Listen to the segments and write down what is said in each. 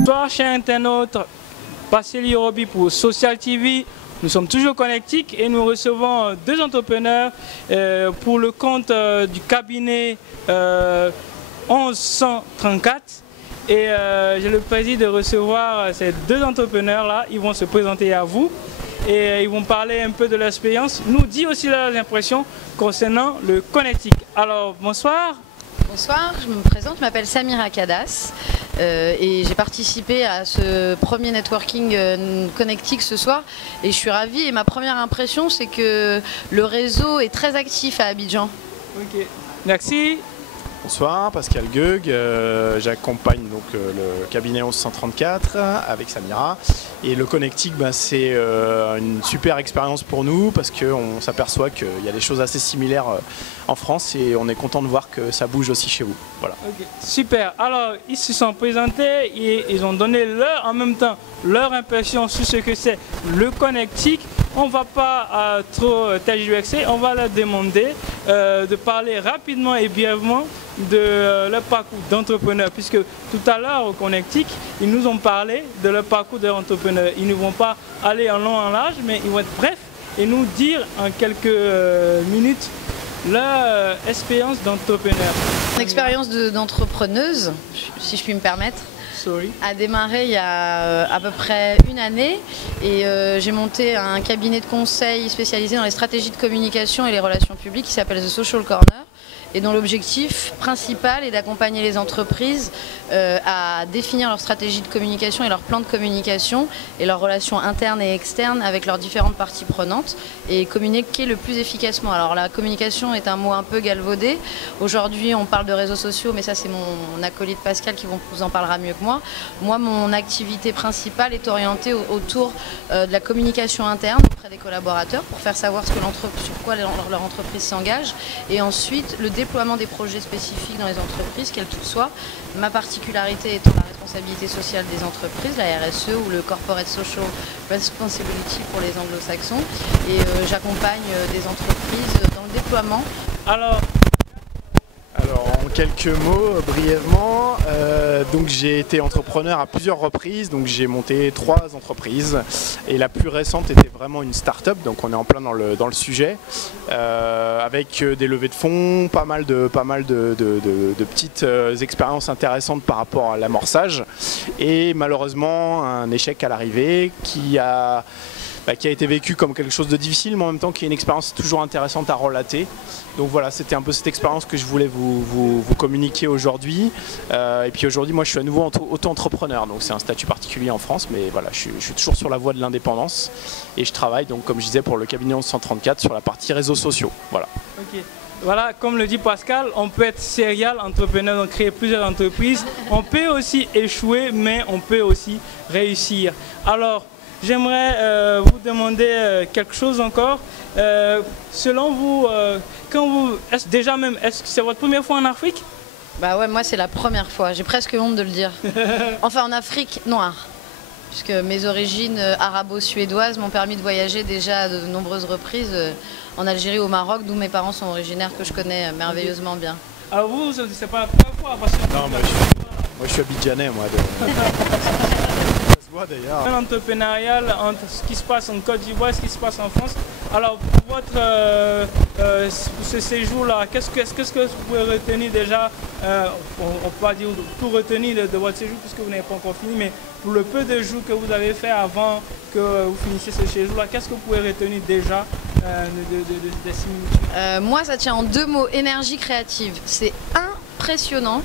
Bonsoir chers internautes, Pascal Yorobi pour Social TV. Nous sommes toujours connectiques et nous recevons deux entrepreneurs pour le compte du cabinet 1134. Et j'ai le plaisir de recevoir ces deux entrepreneurs-là. Ils vont se présenter à vous et ils vont parler un peu de leur expérience, nous dire aussi leurs impressions concernant le connectique. Alors bonsoir. Bonsoir, je me présente, je m'appelle Samira Kadas et j'ai participé à ce premier networking connectique ce soir et je suis ravie et ma première impression c'est que le réseau est très actif à Abidjan. Ok, merci. Bonsoir, Pascal Gueug, j'accompagne donc le cabinet 1134 avec Samira et le connectique c'est une super expérience pour nous parce qu'on s'aperçoit qu'il y a des choses assez similaires en France et on est content de voir que ça bouge aussi chez vous. Voilà. Okay. Super, alors ils se sont présentés et ils ont donné en même temps leur impression sur ce que c'est le connectique. On ne va pas trop tergiverser, on va leur demander de parler rapidement et brièvement de leur parcours d'entrepreneur, puisque tout à l'heure au Connectique, ils nous ont parlé de leur parcours d'entrepreneur. Ils ne vont pas aller en long en large, mais ils vont être brefs et nous dire en quelques minutes leur expérience d'entrepreneur. Mon expérience d'entrepreneuse, si je puis me permettre, a démarré il y a à peu près une année et j'ai monté un cabinet de conseil spécialisé dans les stratégies de communication et les relations publiques qui s'appelle The Social Corner et dont l'objectif principal est d'accompagner les entreprises à définir leur stratégie de communication et leur plan de communication et leurs relations internes et externes avec leurs différentes parties prenantes et communiquer le plus efficacement. Alors la communication est un mot un peu galvaudé. Aujourd'hui on parle de réseaux sociaux mais ça c'est mon acolyte Pascal qui vous en parlera mieux que moi. Moi mon activité principale est orientée autour de la communication interne auprès des collaborateurs pour faire savoir sur quoi leur entreprise s'engage et ensuite le déploiement des projets spécifiques dans les entreprises, quelles qu'elles soient. Ma particularité étant la responsabilité sociale des entreprises, la RSE ou le Corporate Social Responsibility pour les anglo-saxons. Et j'accompagne des entreprises dans le déploiement. Alors en quelques mots, brièvement, donc j'ai été entrepreneur à plusieurs reprises, donc j'ai monté 3 entreprises et la plus récente était vraiment une start-up, donc on est en plein dans le sujet, avec des levées de fonds, pas mal de petites expériences intéressantes par rapport à l'amorçage et malheureusement un échec à l'arrivée qui a été vécu comme quelque chose de difficile, mais en même temps qui est une expérience toujours intéressante à relater. Donc voilà, c'était un peu cette expérience que je voulais vous communiquer aujourd'hui. Et puis aujourd'hui, moi je suis à nouveau auto-entrepreneur, donc c'est un statut particulier en France, mais voilà, je suis toujours sur la voie de l'indépendance. Et je travaille, donc comme je disais, pour le cabinet 1134 sur la partie réseaux sociaux. Voilà. Okay. Voilà, comme le dit Pascal, on peut être serial entrepreneur, donc créer plusieurs entreprises. On peut aussi échouer, mais on peut aussi réussir. Alors, j'aimerais vous demander quelque chose encore. Selon vous, est-ce que c'est votre première fois en Afrique? Bah ouais, moi c'est la première fois. J'ai presque honte de le dire. Enfin en Afrique noire. Puisque mes origines arabo-suédoises m'ont permis de voyager déjà à de nombreuses reprises en Algérie, au Maroc, d'où mes parents sont originaires, que je connais merveilleusement bien. Alors vous, c'est pas la première fois parce que... Non, moi je suis abidjanais, moi. D'ailleurs. L'entrepreneurial entre ce qui se passe en Côte d'Ivoire et ce qui se passe en France. Alors pour votre ce séjour-là, qu'est-ce que vous pouvez retenir déjà, on ne peut pas dire tout retenir de votre séjour puisque vous n'avez pas encore fini, mais pour le peu de jours que vous avez fait avant que vous finissiez ce séjour-là, qu'est-ce que vous pouvez retenir déjà des similitudes? Moi ça tient en 2 mots, énergie créative. C'est impressionnant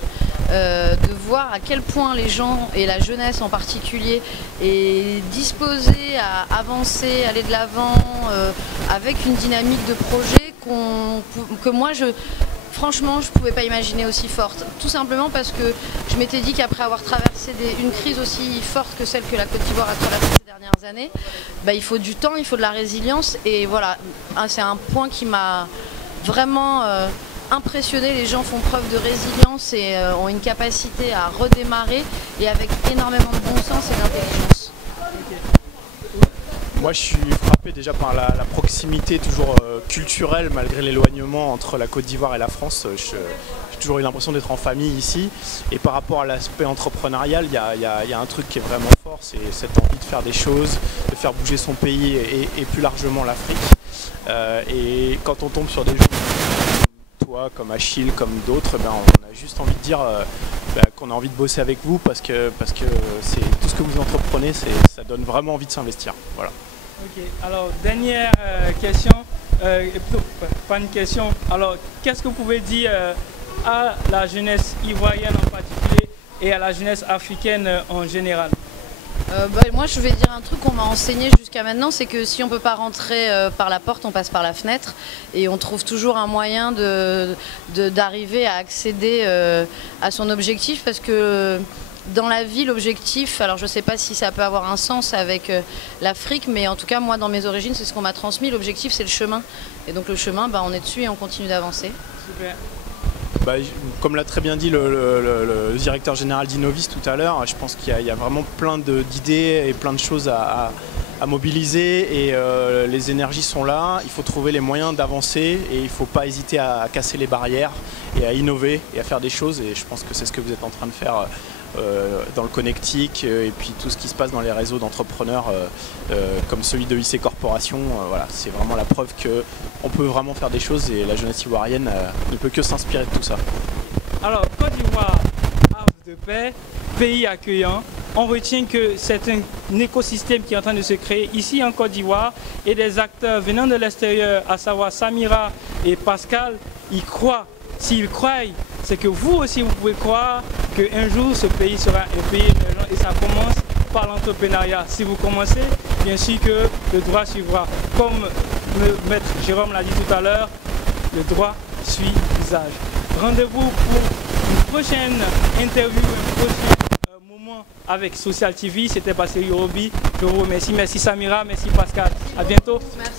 de voir à quel point les gens, et la jeunesse en particulier, est disposée à avancer, aller de l'avant avec une dynamique de projet que moi, franchement, je ne pouvais pas imaginer aussi forte. Tout simplement parce que je m'étais dit qu'après avoir traversé une crise aussi forte que celle que la Côte d'Ivoire a traversée ces dernières années, il faut du temps, il faut de la résilience. Et voilà, c'est un point qui m'a vraiment... impressionné. Les gens font preuve de résilience et ont une capacité à redémarrer et avec énormément de bon sens et d'intelligence. Moi je suis frappé déjà par la proximité toujours culturelle malgré l'éloignement entre la Côte d'Ivoire et la France. J'ai toujours eu l'impression d'être en famille ici. Et par rapport à l'aspect entrepreneurial, il y a un truc qui est vraiment fort, c'est cette envie de faire des choses, de faire bouger son pays et plus largement l'Afrique. Et quand on tombe sur des gens comme toi, comme Achille, comme d'autres, ben, on a juste envie de dire qu'on a envie de bosser avec vous parce que c'est tout ce que vous entreprenez, ça donne vraiment envie de s'investir. Voilà. Ok, alors dernière question, pas une question, alors qu'est-ce que vous pouvez dire à la jeunesse ivoirienne en particulier et à la jeunesse africaine en général? Moi je vais dire un truc qu'on m'a enseigné jusqu'à maintenant, c'est que si on ne peut pas rentrer par la porte, on passe par la fenêtre et on trouve toujours un moyen d'arriver à accéder à son objectif, parce que dans la vie, l'objectif, alors je ne sais pas si ça peut avoir un sens avec l'Afrique, mais en tout cas moi dans mes origines c'est ce qu'on m'a transmis, l'objectif c'est le chemin, et donc le chemin on est dessus et on continue d'avancer. Super. Comme l'a très bien dit le directeur général d'Innovis tout à l'heure, je pense qu'il y a vraiment plein d'idées et plein de choses à mobiliser, et les énergies sont là. Il faut trouver les moyens d'avancer et il ne faut pas hésiter à casser les barrières et à innover et à faire des choses, et je pense que c'est ce que vous êtes en train de faire dans le connectique et puis tout ce qui se passe dans les réseaux d'entrepreneurs comme celui de IC Corporation. Voilà, c'est vraiment la preuve qu'on peut vraiment faire des choses, et la jeunesse ivoirienne ne peut que s'inspirer de tout ça. Alors, Côte d'Ivoire, havre de paix, pays accueillant, on retient que c'est un écosystème qui est en train de se créer ici en Côte d'Ivoire, et des acteurs venant de l'extérieur, à savoir Samira et Pascal, ils croient. S'ils croient, c'est que vous aussi vous pouvez croire qu'un jour ce pays sera un pays émergent, et ça commence par l'entrepreneuriat. Si vous commencez, bien sûr que le droit suivra. Comme le maître Jérôme l'a dit tout à l'heure, le droit suit l'usage. Rendez-vous pour une prochaine interview, un prochain moment avec Social TV. C'était Bassirou Roby. Je vous remercie. Merci Samira, merci Pascal. À bientôt. Merci.